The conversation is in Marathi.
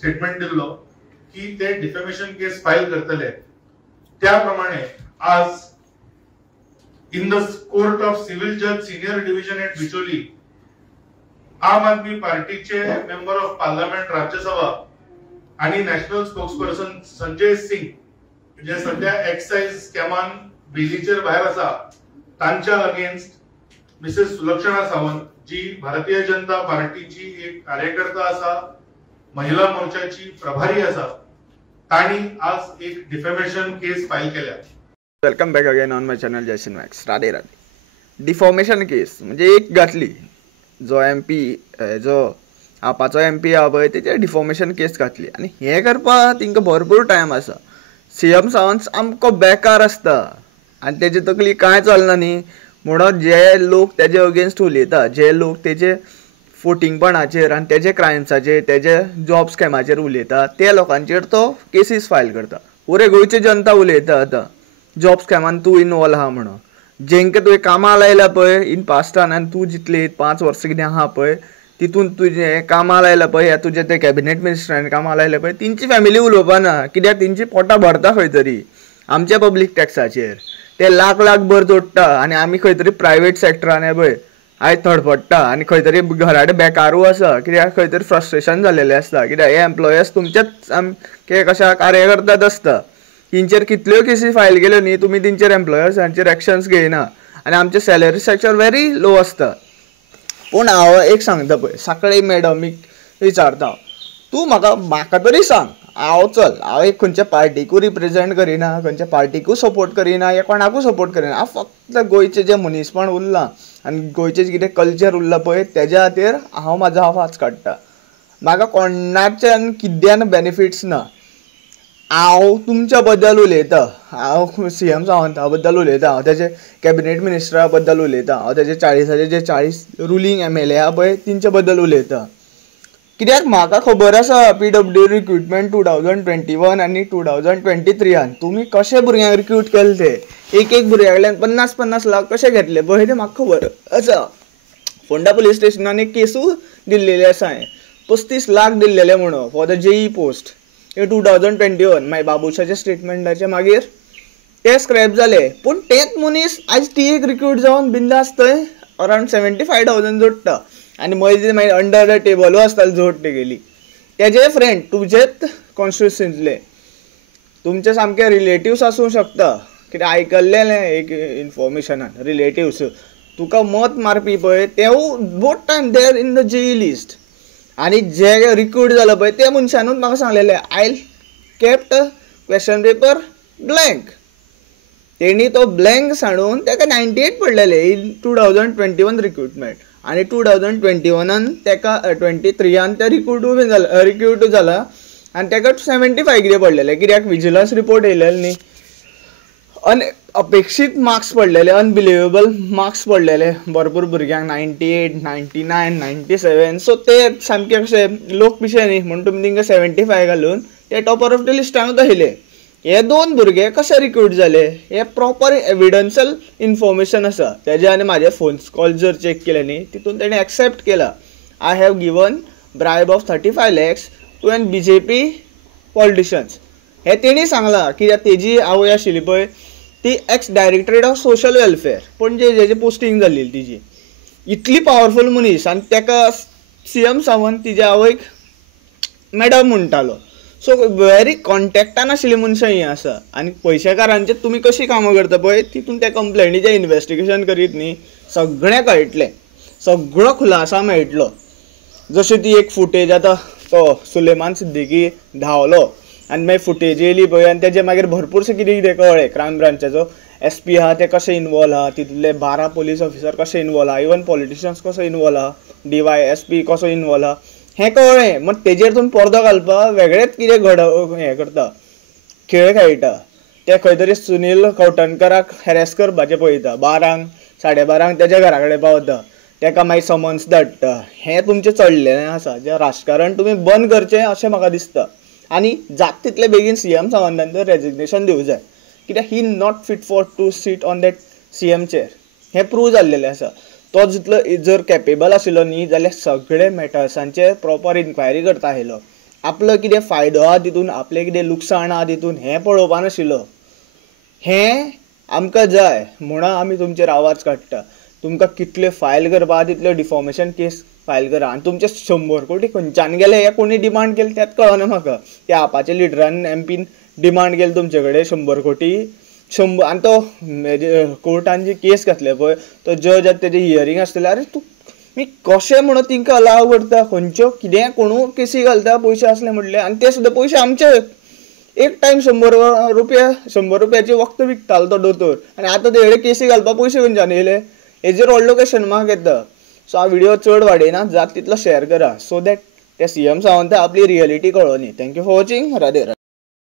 स्टेटमेंट दिल्लो की ते डिफेमेशन केस फाईल करतले. त्याप्रमाणे आज in the court of civil जज सिनियर डिव्हिजन एट बिचोली आम आदमी पार्टीचे मेंबर ऑफ पार्लमेंट राज्यसभा आणि नॅशनल स्पोक्सपर्सन संजय सिंग जे सध्या एक्साइज स्कॅमान बेलीचेर भायर आसा तांच्या अगेन्स्ट मिसेस सुलक्षणा सावंत जी भारतीय जनता पार्टीची एक कार्यकर्ता आसा, महिला मोर्चाची प्रभारी आसा, ताणी आज एक डिफेमेशन केस फाईल केल्या. Welcome back again on my channel जयसिन मॅक्स. राधे राधे. डिफॉर्मेशन केस म्हणजे एक घातली जो MP जो आपाचो MP हा पळय तेचेर डिफॉर्मेशन केस घातली आनी हें करपाक तांकां भरपूर टायम आसा. CM सावंत सामको बेकार आसता आनी तेजे तकली कांय चलना न्ही म्हणून जे लोक तेजे अगेन्स्ट उलयता, जे लोक तेजे फोटिंगपणाचेर आनी तेजे क्रायम्साचेर तेजे जॉब स्कॅमाचेर उलयता ते लोकांचेर तो केसीस फायल करता. पुरे गोंयची जनता उलयता आतां जॉब स्कॅमान तूं इनवॉल्व आहा म्हणून. जेंका तुवें कामां लायला पळय इन पास्टान आनी तूं जितले 5 वर्सां कितें आहा पळय तितून तुजें कामां लायला पळय तुजें ते कॅबिनेट मिनिस्टरान कामां लायले पळय तेंची फॅमिली उलोवपा ना कित्याक तेंची पोटां भरता खंय तरी आमच्या पब्लीक टॅक्साचेर. ते लाख लाख भर जोडटा आनी आमी खंय तरी प्रायवेट सॅक्टरान पळय आयज थडफडटा आनी खंय तरी घराडे बेकारू आसा कित्याक खंय तरी फ्रस्ट्रेशन जाल्लेलें आसता कित्याक हे एम्प्लॉयर्स तुमचेच सामके कशा कार्यकर्तात आसता. तेंचेर कितल्यो केसी फायल केल्यो न्ही तुमी तेंचेर एम्प्लॉयर्सांचेर एक्शन्स घेयना आनी आमचे सॅलरी स्ट्रक्चर व्हेरी लो आसता. पूण हांव एक सांगता पळय सकाळी मॅडमीक विचारता तूं म्हाका तरी सांग हांव एक खंयच्या पार्टीकूय रिप्रेझेंट करिना, खंयच्या पार्टीकूय सपोर्ट करिना या कोणाकूय सपोर्ट करिना. हांव फक्त गोंयचें जें मनीसपण उरलां आनी गोंयचें कितें कल्चर उरलां पळय तेज्या खातीर हांव म्हाजो आवाज काडटा. म्हाका कोणाच्यान किद्यान बेनिफिट्स ना. हांव तुमच्या बद्दल उलयतां, हांव CM सावंता बद्दल उलयतां, हांव तेजे कॅबिनेट मिनिस्टरा बद्दल उलयतां, हांव तेजे 40 रुलींग MLA आहा पळय तेंच्या बद्दल उलयतां. कित्याक म्हाका खबर आसा PWD रिक्रुटमेंट 2021 आनी 2023 तुमी कशे भुरग्यांक रिक्रूट केले ते एक भुरग्या कडल्यान 50 लाख कशे घेतले पळय ते म्हाका खबर आसा. फोंडा पुलीस स्टेशनान एक केसूय दिल्लेली आसा हांवें 35 लाख दिल्लेले म्हणून फॉर द JE पोस्ट. हे 2021 मागीर बाबुशाच्या स्टेटमेंटाचे मागीर ते स्क्रॅप जाले. पूण तेच मनीस आयज ती एक रिक्रूट जावन बिंदास थंय अरावंड 75,000 जोडटा आनी मागीर अंडर द टेबलूय आसताले जोड तेगेली. तेजे फ्रेंड तुजेच कॉन्स्टिट्युएन्सींतले तुमचे सामके रिलेटिव्स आसूं शकता कित्याक आयकल्लें एक इन्फॉर्मेशनान रिलेटिव्स तुका मत मारपी पळय तेवूय both time there in the JE list. आनी जे रिक्रूट जालो पळय ते मनशानूच म्हाका सांगलेलें I kept question paper blank. तेणी तो ब्लँक सांडून ताका 98 पडलेले इन 2021 रिक्रुटमेंट आनी 2021 ताका 23 ते रिक्रूट जाला आनी ताका 75 कितें पडलेले कित्याक विजिलन्स रिपोर्ट येयलेले न्ही. अपेक्षीत मार्क्स पडलेले, अनबिलिवेबल मार्क्स पडलेले भरपूर भुरग्यांक 98, 99, 97. सो ते सामके कशे लोक पिशे न्ही म्हणून तुमी तांकां 75 घालून ते टॉपर ऑफ द लिस्टानूच आयले. हे 2 भुरगे कशे रिक्रूट जाले हे प्रॉपर एविडन्शियल इन्फॉर्मेशन आसा. तेजे आनी म्हाजे फोन कॉल जर चॅक केले न्ही तितून तेणें एक्सेप्ट केला I have given bribe of 35 lakhs to an BJP politicians. हे तेणी सांगलां कित्याक तेजी आवय आशिल्ली पळय ती ex directorate of social welfare Panaji जेजी पोस्टींग जाल्ली तिजी इतली पावरफूल मनीस आनी ताका CM सावंत तिच्या आवयक मॅडम म्हणटालो. सो व्हेरी कॉन्टॅक्टान आशिल्ली मनशां ही आसा आनी पयशेकारांचे तुमी कशी कामां करता पळय तितून त्या कंप्लेनीचें इन्व्हेस्टिगेशन करीत न्ही सगळें कळटलें, सगळो खुलासा मेळटलो. जशी ती एक फुटेज आतां तो सुलेमान सिद्दीकी धांवलो आनी मागीर फुटेज येयली पळय आनी तेजे मागीर भरपूरशें कितें कितें कळ्ळें. क्रायम ब्रांचाचो SP आहा ते कशे इनवॉल्व आहा, तितूंतले 12 पुलीस ऑफिसर कशे इनवॉल्व आहा, इवन पॉलिटिशियन्स कसो इनवॉल्व आहा, DYSP कसो इनवॉल्व आहा हें कळ्ळें. मग तेजेर तुमी पर्दो घालपाक वेगळेच कितें हें करता, खेळ खेळटा. ते खंय तरी सुनील कवटणकराक हॅरेस करपाचें पळयता, 12 साडे 12 तेज्या घरा कडेन पावता, ताका मागीर समन्स धाडटा. हें तुमचें चडलेलें आसा. जें राजकारण तुमी बंद करचें अशें म्हाका दिसता आनी जाता तितले बेगीन CM सावंतान तर रेजिग्नेशन दिवं जाय कित्याक he not fit for to sit on that CM chair. हें प्रूव जाल्लेलें आसा. तो जितलो जर कॅपेबल आशिल्लो न्ही जाल्यार सगळे मॅटर्सांचेर प्रॉपर इन्क्वायरी करता आयलो आपलो कितें फायदो आहा तितून आपलें कितें लुकसाण आहा तितून हें पळोवपा नाशिल्लो. हें आमकां जाय म्हणून आमी तुमचेर आवाज काडटा. तुमकां कितले फायल करपा आहा तितल्यो डिफॉमेशन केस फायल करा आनी तुमचे 100 कोटी खंयच्यान गेले हे कोणी डिमांड केले तेंच कळना म्हाका. त्या आपाच्या लिडरान एमपीन डिमांड केली तुमचे कडेन 100 कोटी 100 आनी तो कोर्टान जी केस घातले पळय तो जज आतां तेजें हियरींग आसतलें. अरे तूं मी कशें म्हणून तिंका अलाव करता खंयच्यो कितें कोणू केसी घालता पयशे असले म्हणले आनी ते सुद्दां पयशे आमचे. एक टायम 100 रुपयाची वखद विकतालो तो दोतोर आनी आतां तेडे केसी घालपाक पयशे खंयच्यान येयले. हेजेर व्हडलो क्वेश्चन मार्क येता. सो हा व्हिडिओ चड वाडयना जाता तितलो शेअर करा सो दॅट त्या सीएम सावंत आपली रियलिटी कळोनी. Thank you for watching. Radhe Radhe.